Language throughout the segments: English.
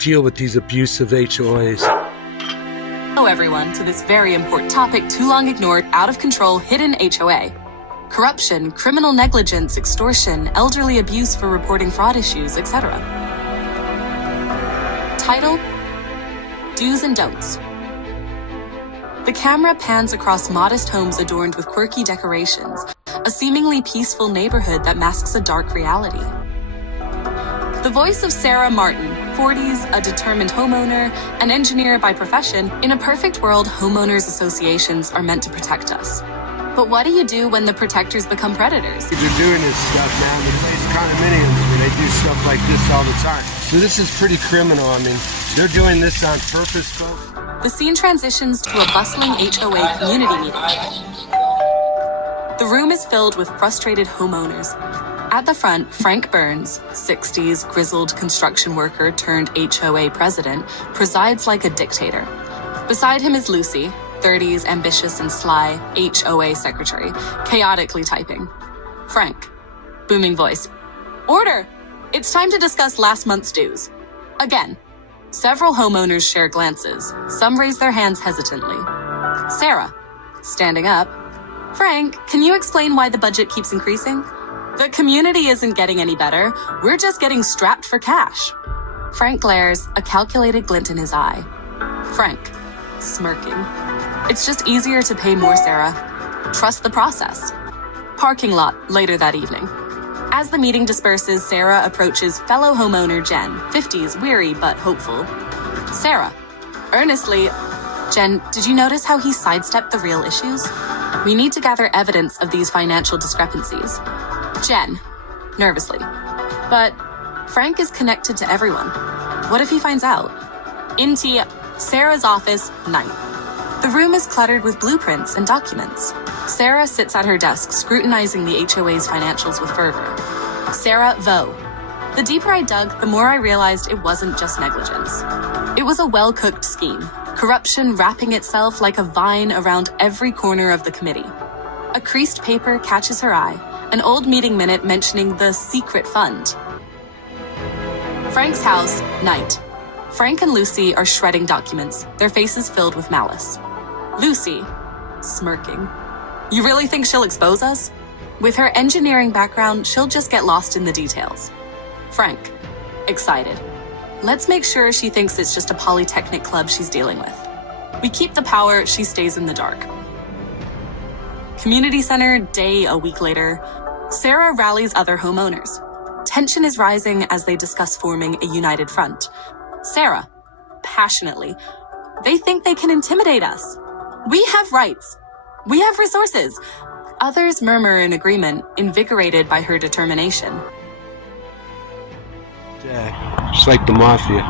deal with these abusive HOAs. Hello everyone to this very important topic, too long ignored, out of control, hidden HOA. Corruption, criminal negligence, extortion, elderly abuse for reporting fraud issues, etc. Title: Do's and Don'ts. The camera pans across modest homes adorned with quirky decorations, a seemingly peaceful neighborhood that masks a dark reality. The voice of Sarah Martin, 40s, a determined homeowner, an engineer by profession. In a perfect world, homeowners associations are meant to protect us. But what do you do when the protectors become predators? They're doing this stuff now. They place condominiums where they do stuff like this all the time. So this is pretty criminal. I mean, they're doing this on purpose, folks. The scene transitions to a bustling HOA community meeting. The room is filled with frustrated homeowners. At the front, Frank Burns, 60s, grizzled construction worker turned HOA president, presides like a dictator. Beside him is Lucy, 30s, ambitious and sly, HOA secretary, chaotically typing. Frank, booming voice. Order! It's time to discuss last month's dues. Again. Several homeowners share glances. Some raise their hands hesitantly. Sarah, standing up. Frank, can you explain why the budget keeps increasing? The community isn't getting any better. We're just getting strapped for cash. Frank glares, a calculated glint in his eye. Frank, smirking. It's just easier to pay more, Sarah. Trust the process. Parking lot, later that evening. As the meeting disperses, Sarah approaches fellow homeowner Jen, 50s, weary but hopeful. Sarah, earnestly, Jen, did you notice how he sidestepped the real issues? We need to gather evidence of these financial discrepancies. Jen, nervously. But Frank is connected to everyone. What if he finds out? Into Sarah's office, night. The room is cluttered with blueprints and documents. Sarah sits at her desk, scrutinizing the HOA's financials with fervor. Sarah Vo. The deeper I dug, the more I realized it wasn't just negligence. It was a well-cooked scheme, corruption wrapping itself like a vine around every corner of the committee. A creased paper catches her eye, an old meeting minute mentioning the secret fund. Frank's house, night. Frank and Lucy are shredding documents, their faces filled with malice. Lucy, smirking. You really think she'll expose us? With her engineering background, she'll just get lost in the details. Frank, excited. Let's make sure she thinks it's just a polytechnic club she's dealing with. We keep the power, she stays in the dark. Community center, day a week later. Sarah rallies other homeowners. Tension is rising as they discuss forming a united front. Sarah, passionately. They think they can intimidate us. We have rights. We have resources. Others murmur in agreement, invigorated by her determination. Yeah, it's like the mafia.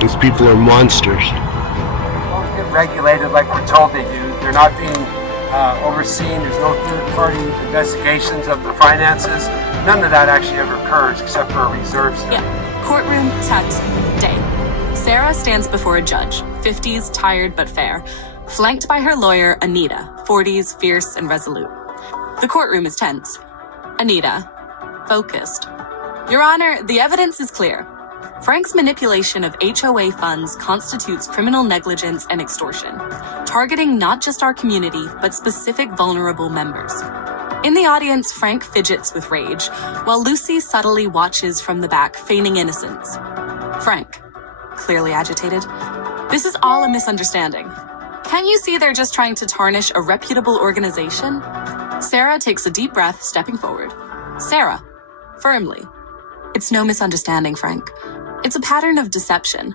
These people are monsters. They don't get regulated like we're told they do. They're not being overseen. There's no third-party investigations of the finances. None of that actually ever occurs except for a reserve study. Yeah, courtroom, text, day. Sarah stands before a judge, 50s, tired but fair, flanked by her lawyer, Anita, 40s, fierce and resolute. The courtroom is tense. Anita, focused. Your Honor, the evidence is clear. Frank's manipulation of HOA funds constitutes criminal negligence and extortion, targeting not just our community, but specific vulnerable members. In the audience, Frank fidgets with rage, while Lucy subtly watches from the back, feigning innocence. Frank, clearly agitated. This is all a misunderstanding. Can't you see they're just trying to tarnish a reputable organization? Sarah takes a deep breath, stepping forward. Sarah, firmly. It's no misunderstanding, Frank. It's a pattern of deception.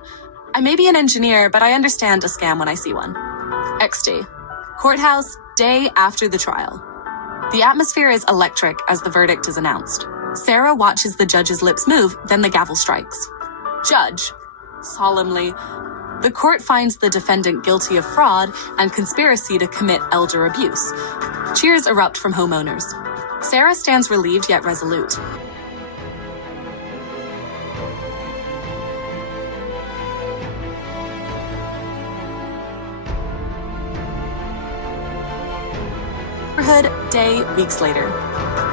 I may be an engineer, but I understand a scam when I see one. XD. Courthouse, day after the trial. The atmosphere is electric as the verdict is announced. Sarah watches the judge's lips move, then the gavel strikes. Judge, solemnly, the court finds the defendant guilty of fraud and conspiracy to commit elder abuse. Cheers erupt from homeowners. Sarah stands relieved yet resolute. Day, weeks later.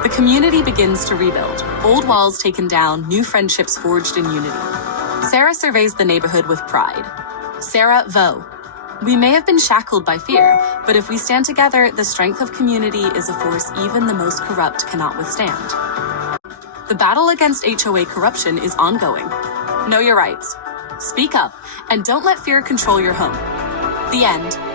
The community begins to rebuild. Old walls taken down, new friendships forged in unity. Sarah surveys the neighborhood with pride. Sarah Vo. We may have been shackled by fear, but if we stand together, the strength of community is a force even the most corrupt cannot withstand. The battle against HOA corruption is ongoing. Know your rights. Speak up, and don't let fear control your home. The end.